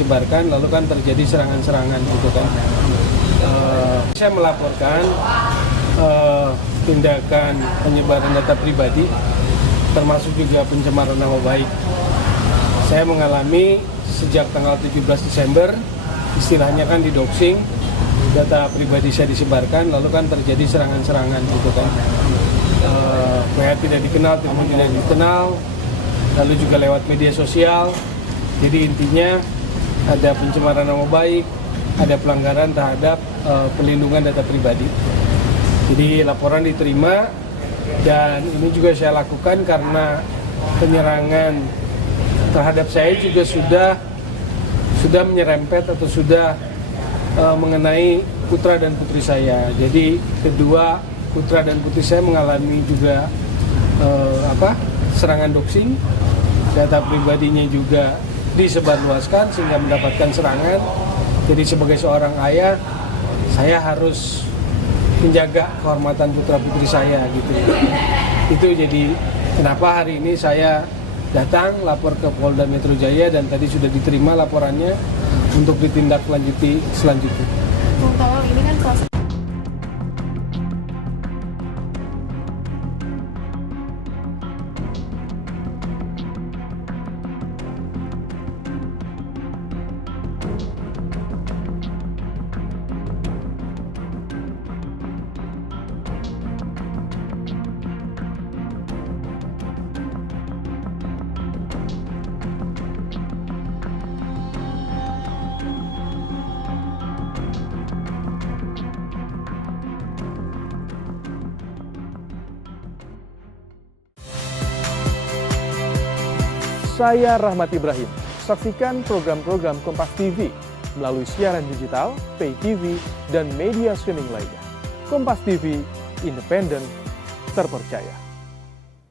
disebarkan, lalu kan terjadi serangan-serangan gitu kan. Saya melaporkan tindakan penyebaran data pribadi, termasuk juga pencemaran nama baik. Saya mengalami sejak tanggal 17 Desember, istilahnya kan di doxing, data pribadi saya disebarkan, lalu kan terjadi serangan-serangan gitu kan. WA tidak dikenal, telepon tidak dikenal, lalu juga lewat media sosial. Jadi intinya ada pencemaran nama baik, ada pelanggaran terhadap pelindungan data pribadi. Jadi laporan diterima dan ini juga saya lakukan karena penyerangan terhadap saya juga sudah menyerempet atau sudah mengenai putra dan putri saya. Jadi kedua putra dan putri saya mengalami juga serangan doxing, data pribadinya juga disebarluaskan sehingga mendapatkan serangan. Jadi sebagai seorang ayah, saya harus menjaga kehormatan putra putri saya gitu. Itu jadi kenapa hari ini saya datang lapor ke Polda Metro Jaya dan tadi sudah diterima laporannya untuk ditindaklanjuti selanjutnya. Tolong ini kan proses. Saya Rahmat Ibrahim. Saksikan program-program Kompas TV melalui siaran digital, pay TV, dan media streaming lainnya. Kompas TV, independen, terpercaya.